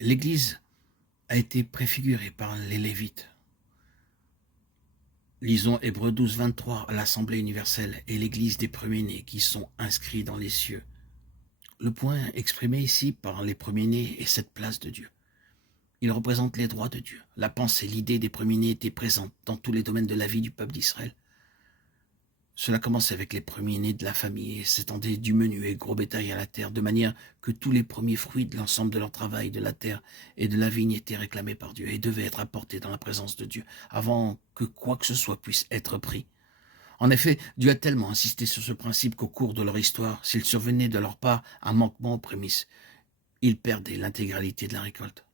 L'Église a été préfigurée par les Lévites. Lisons Hébreux 12, 23 à l'Assemblée universelle et l'Église des premiers-nés qui sont inscrits dans les cieux. Le point exprimé ici par les premiers-nés est cette place de Dieu. Il représente les droits de Dieu. La pensée, l'idée des premiers-nés était présente dans tous les domaines de la vie du peuple d'Israël. Cela commençait avec les premiers-nés de la famille et s'étendait du menu et gros bétail à la terre, de manière que tous les premiers fruits de l'ensemble de leur travail, de la terre et de la vigne étaient réclamés par Dieu et devaient être apportés dans la présence de Dieu avant que quoi que ce soit puisse être pris. En effet, Dieu a tellement insisté sur ce principe qu'au cours de leur histoire, s'il survenait de leur part un manquement aux prémices, ils perdaient l'intégralité de la récolte.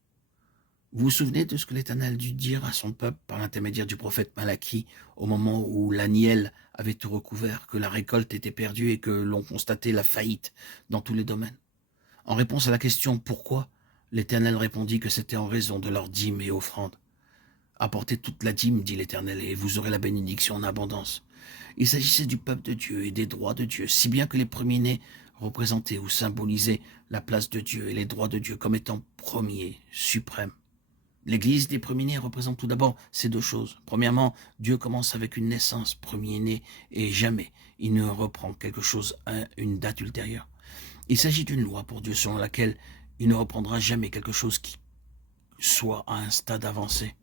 Vous vous souvenez de ce que l'Éternel dut dire à son peuple par l'intermédiaire du prophète Malachie au moment où l'aniel avait tout recouvert, que la récolte était perdue et que l'on constatait la faillite dans tous les domaines. En réponse à la question « Pourquoi ?», l'Éternel répondit que c'était en raison de leurs dîmes et offrandes. « Apportez toute la dîme, dit l'Éternel, et vous aurez la bénédiction en abondance. » Il s'agissait du peuple de Dieu et des droits de Dieu, si bien que les premiers-nés représentaient ou symbolisaient la place de Dieu et les droits de Dieu comme étant premiers, suprêmes. L'Église des premiers-nés représente tout d'abord ces deux choses. Premièrement, Dieu commence avec une naissance premier-né et jamais il ne reprend quelque chose à une date ultérieure. Il s'agit d'une loi pour Dieu selon laquelle il ne reprendra jamais quelque chose qui soit à un stade avancé.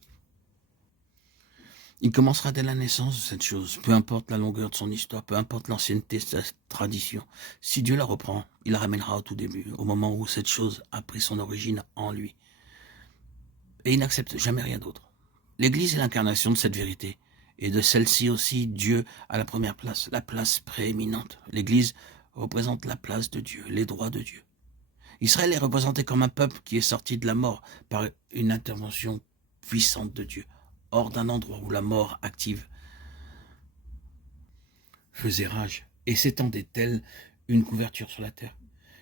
Il commencera dès la naissance de cette chose, peu importe la longueur de son histoire, peu importe l'ancienneté de sa tradition. Si Dieu la reprend, il la ramènera au tout début, au moment où cette chose a pris son origine en lui. Et il n'accepte jamais rien d'autre. L'Église est l'incarnation de cette vérité, et de celle-ci aussi, Dieu a la première place, la place prééminente. L'Église représente la place de Dieu, les droits de Dieu. Israël est représenté comme un peuple qui est sorti de la mort par une intervention puissante de Dieu, hors d'un endroit où la mort active faisait rage, et s'étendait telle une couverture sur la terre.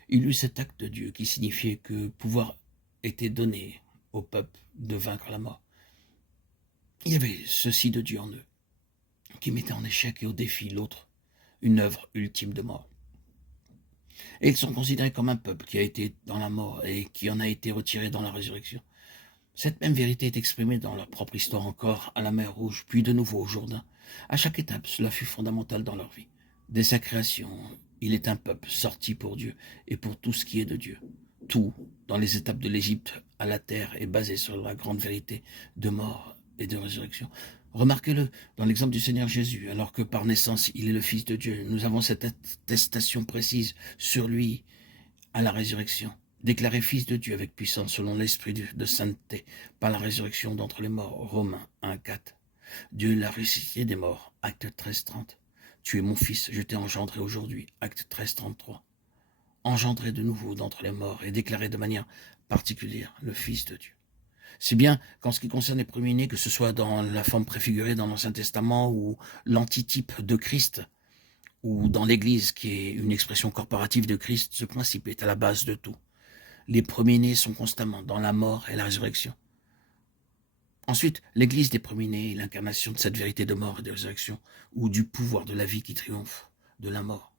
Il eut cet acte de Dieu qui signifiait que pouvoir était donné au peuple de vaincre la mort. Il y avait ceci de Dieu en eux, qui mettait en échec et au défi l'autre, une œuvre ultime de mort. Et ils sont considérés comme un peuple qui a été dans la mort et qui en a été retiré dans la résurrection. Cette même vérité est exprimée dans leur propre histoire encore à la mer Rouge, puis de nouveau au Jourdain. À chaque étape, cela fut fondamental dans leur vie. Dès sa création, il est un peuple sorti pour Dieu et pour tout ce qui est de Dieu. Tout, dans les étapes de l'Égypte à la terre, est basé sur la grande vérité de mort et de résurrection. Remarquez-le dans l'exemple du Seigneur Jésus, alors que par naissance il est le Fils de Dieu. Nous avons cette attestation précise sur lui à la résurrection. Déclaré Fils de Dieu avec puissance selon l'esprit de sainteté par la résurrection d'entre les morts. Romains 1, 4. Dieu l'a ressuscité des morts. Acte 13, 30. Tu es mon Fils, je t'ai engendré aujourd'hui. Acte 13, 33. Engendré de nouveau d'entre les morts et déclaré de manière particulière le Fils de Dieu. Si bien qu'en ce qui concerne les premiers-nés, que ce soit dans la forme préfigurée dans l'Ancien Testament ou l'antitype de Christ, ou dans l'Église qui est une expression corporative de Christ, ce principe est à la base de tout. Les premiers-nés sont constamment dans la mort et la résurrection. Ensuite, l'Église des premiers-nés est l'incarnation de cette vérité de mort et de résurrection, ou du pouvoir de la vie qui triomphe de la mort.